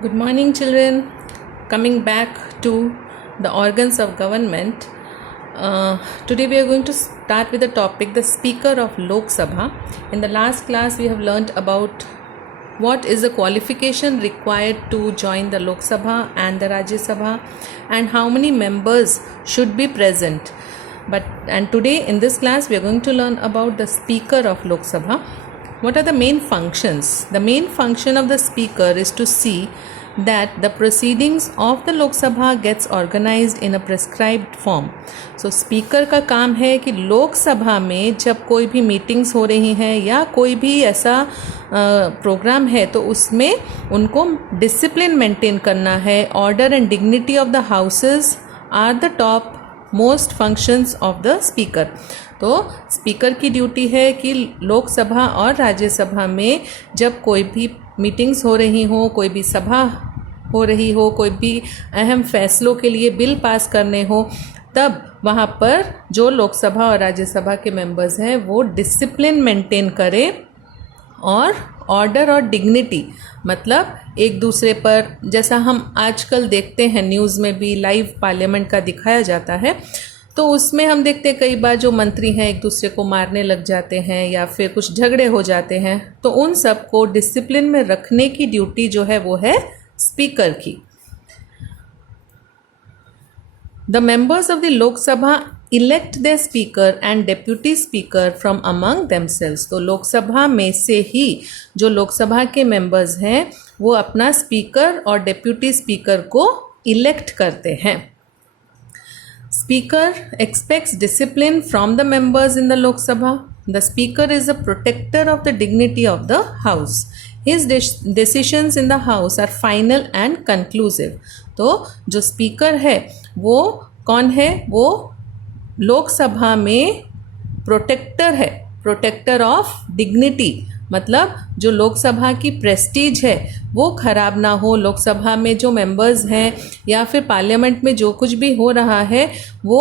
Good morning, children. Coming back to the organs of government. Today we are going to start with the topic the Speaker of Lok Sabha. In the last class, we have learnt about what is the qualification required to join the Lok Sabha and the Rajya Sabha, and how many members should be present. And today in this class, we are going to learn about the Speaker of Lok Sabha. What are the main functions? The main function of the speaker is to see that the proceedings of the Lok Sabha gets organized in a prescribed form. So speaker का काम है कि लोक सभा में जब कोई भी मीटिंग्स हो रही हैं या कोई भी ऐसा प्रोग्राम है तो उसमें उनको डिसिप्लिन मेंटेन करना है. Order and dignity of the houses are the top most functions of the speaker. तो स्पीकर की ड्यूटी है कि लोकसभा और राज्यसभा में जब कोई भी मीटिंग्स हो रही हो, कोई भी सभा हो रही हो, कोई भी अहम फैसलों के लिए बिल पास करने हो, तब वहाँ पर जो लोकसभा और राज्यसभा के मेंबर्स हैं वो डिसिप्लिन मेंटेन करें और ऑर्डर और डिग्निटी, मतलब एक दूसरे पर, जैसा हम आजकल देखते हैं न्यूज़ में भी लाइव पार्लियामेंट का दिखाया जाता है, तो उसमें हम देखते हैं कई बार जो मंत्री हैं एक दूसरे को मारने लग जाते हैं या फिर कुछ झगड़े हो जाते हैं. तो उन सब को डिसिप्लिन में रखने की ड्यूटी जो है वो है स्पीकर की. The members of the Lok सभा elect the speaker and deputy speaker from among themselves. तो लोकसभा में से ही जो लोकसभा के मेंबर्स हैं वो अपना स्पीकर और डेप्यूटी स्पीकर को इलेक्ट करते हैं. Speaker expects discipline from the members in the Lok Sabha. The Speaker is a protector of the dignity of the House. His decisions in the House are final and conclusive. तो जो speaker है वो कौन है? वो लोक सभा में प्रोटेक्टर है, प्रोटेक्टर ऑफ डिग्निटी, मतलब जो लोकसभा की प्रेस्टीज है वो ख़राब ना हो. लोकसभा में जो मेंबर्स हैं या फिर पार्लियामेंट में जो कुछ भी हो रहा है वो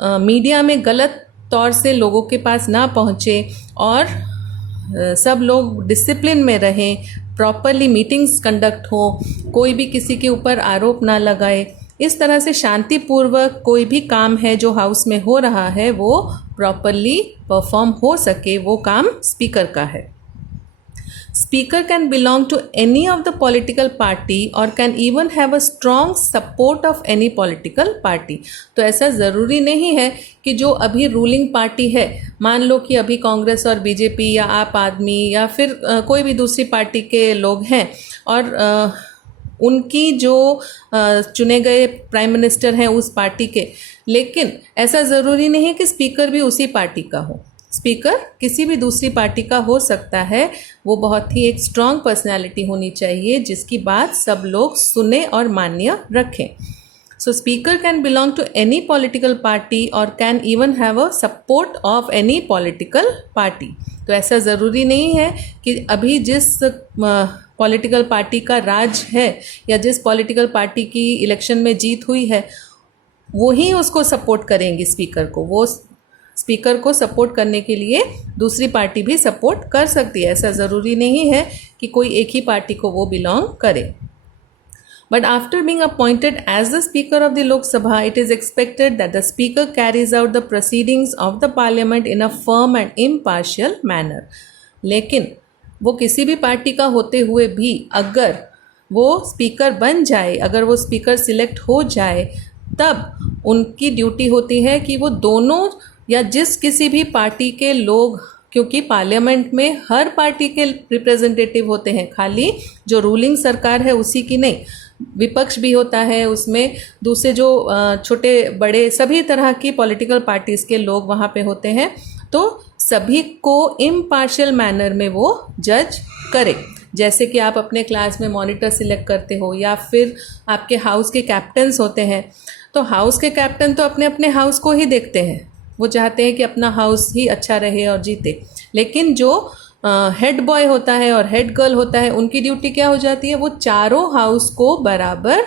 मीडिया में गलत तौर से लोगों के पास ना पहुँचे और सब लोग डिसिप्लिन में रहें, प्रॉपरली मीटिंग्स कंडक्ट हो, कोई भी किसी के ऊपर आरोप ना लगाए. इस तरह से शांतिपूर्वक कोई भी काम है जो हाउस में हो रहा है वो प्रॉपरली परफॉर्म हो सके, वो काम स्पीकर का है. Speaker can belong to any of the political party or can even have a strong support of any political party. तो ऐसा ज़रूरी नहीं है कि जो अभी रूलिंग पार्टी है, मान लो कि अभी कांग्रेस और बीजेपी या आप आदमी या फिर कोई भी दूसरी पार्टी के लोग हैं और उनकी जो चुने गए प्राइम मिनिस्टर हैं उस पार्टी के, लेकिन ऐसा ज़रूरी नहीं है कि स्पीकर भी उसी पार्टी का हो. स्पीकर किसी भी दूसरी पार्टी का हो सकता है. वो बहुत ही एक स्ट्रॉन्ग पर्सनैलिटी होनी चाहिए जिसकी बात सब लोग सुने और मान्य रखें. So speaker can belong to any political party और can even have a support of any political party. तो ऐसा ज़रूरी नहीं है कि अभी जिस पॉलिटिकल पार्टी का राज है या जिस पॉलिटिकल पार्टी की इलेक्शन में जीत हुई है वो ही उसको सपोर्ट करेंगी स्पीकर को. वो स्पीकर को सपोर्ट करने के लिए दूसरी पार्टी भी सपोर्ट कर सकती है. ऐसा ज़रूरी नहीं है कि कोई एक ही पार्टी को वो बिलोंग करे. But after being appointed as the speaker of the Lok Sabha it is expected that the speaker carries out the proceedings of the parliament in a firm and impartial manner. लेकिन वो किसी भी पार्टी का होते हुए भी अगर वो स्पीकर बन जाए, अगर वो स्पीकर सिलेक्ट हो जाए, तब उनकी ड्यूटी होती है कि वो दोनों या जिस किसी भी पार्टी के लोग, क्योंकि पार्लियामेंट में हर पार्टी के रिप्रेजेंटेटिव होते हैं, खाली जो रूलिंग सरकार है उसी की नहीं, विपक्ष भी होता है उसमें, दूसरे जो छोटे बड़े सभी तरह की पॉलिटिकल पार्टीज़ के लोग वहाँ पे होते हैं. तो सभी को इम्पार्शियल मैनर में वो जज करे. जैसे कि आप अपने क्लास में मॉनिटर सिलेक्ट करते हो या फिर आपके हाउस के कैप्टन्स होते हैं, तो हाउस के कैप्टन तो अपने अपने हाउस को ही देखते हैं, वो चाहते हैं कि अपना हाउस ही अच्छा रहे और जीते. लेकिन जो हेड बॉय होता है और हेड गर्ल होता है उनकी ड्यूटी क्या हो जाती है? वो चारों हाउस को बराबर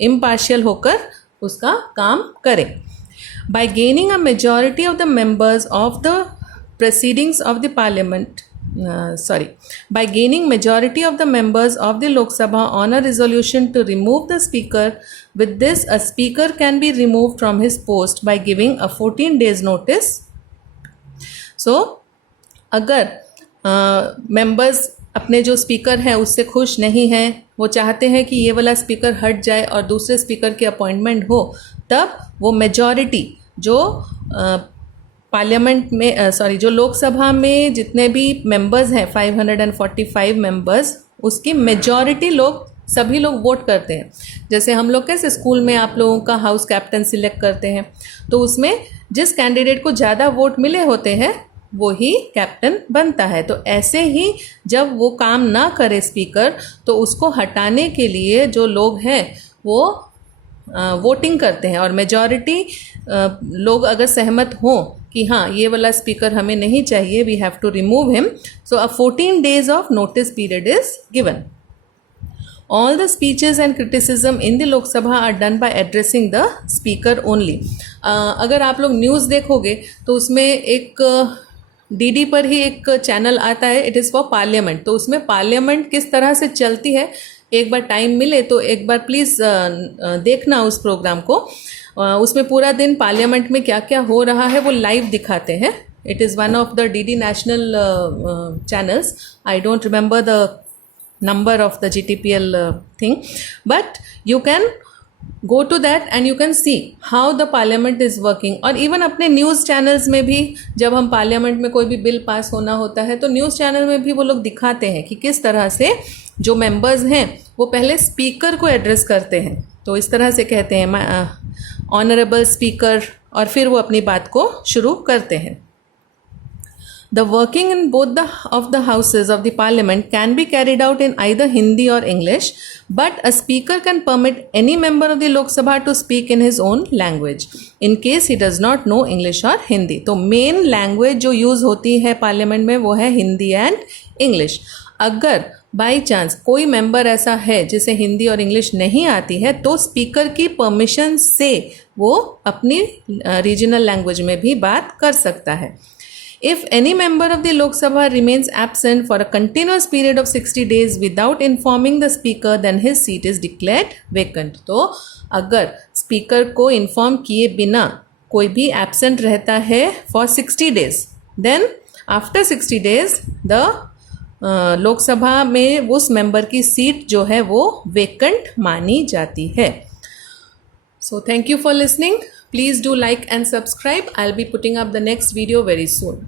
इम्पार्शियल होकर उसका काम करें. Bye gaining a majority of the members of the proceedings of the parliament, by gaining majority of the members of the Lok Sabha on a resolution to remove the speaker. With this, a speaker can be removed from his post by giving a 14 days notice. So अगर members अपने जो speaker हैं उससे खुश नहीं हैं, वो चाहते हैं कि ये वाला स्पीकर हट जाए और दूसरे स्पीकर की अपॉइंटमेंट हो, तब वो मेजॉरिटी जो पार्लियामेंट में जो लोकसभा में जितने भी मेंबर्स हैं 545 मेंबर्स, उसकी मेजॉरिटी सभी लोग वोट करते हैं। जैसे हम लोग कैसे स्कूल में आप लोगों का हाउस कैप्टन सिलेक्ट करते हैं, तो उसमें जिस कैंडिडेट को ज़्यादा वोट मिले होते हैं वो ही कैप्टन बनता है। तो ऐसे ही जब वो काम ना करे स्पीकर, तो उसको हटाने के लिए जो लोग हैं वो वोटिंग करते हैं, और मेजॉरिटी लोग अगर सहमत हों कि हाँ ये वाला स्पीकर हमें नहीं चाहिए, we have to remove him, so a 14 days of notice period is given. All the speeches and criticism in the Lok Sabha are done by addressing the speaker only. अगर आप लोग न्यूज़ देखोगे तो उसमें एक डीडी पर ही एक channel आता है, इट इज़ फॉर पार्लियामेंट। तो उसमें पार्लियामेंट किस तरह से चलती है, एक बार टाइम मिले तो एक बार प्लीज़ देखना उस प्रोग्राम को। उसमें पूरा दिन पार्लियामेंट में क्या क्या हो रहा है वो लाइव दिखाते हैं। It is one of the DD national channels, I don't remember the number of the GTPL thing, but you can go to that and you can see how the parliament is working. और even अपने news channels में भी जब हम parliament में कोई भी bill pass होना होता है तो न्यूज़ चैनल में भी वो लोग दिखाते हैं कि किस तरह से जो मेंबर्स हैं वो पहले स्पीकर को एड्रेस करते हैं। तो इस तरह से कहते हैं ऑनरेबल स्पीकर, और फिर वो अपनी बात को शुरू करते हैं। The working in both of the houses of the parliament can be carried out in either Hindi or English, but a speaker can permit any member of the Lok Sabha to speak in his own language in case he does not know English or Hindi. तो main language जो use होती है parliament में वो है Hindi and English. अगर by chance कोई member ऐसा है जिसे हिंदी और इंग्लिश नहीं आती है तो स्पीकर की परमिशन से वो अपनी रीजनल लैंग्वेज में भी बात कर सकता है। If any member of the Lok Sabha remains absent for a continuous period of 60 days without informing the speaker, then his seat is declared vacant. तो अगर स्पीकर को इन्फॉर्म किए बिना कोई भी एब्सेंट रहता है for 60 days, then after 60 days the Lok Sabha में उस मेंबर की सीट जो है वो वेकेंट मानी जाती है। So thank you for listening. Please do like and subscribe. I'll be putting up the next video very soon.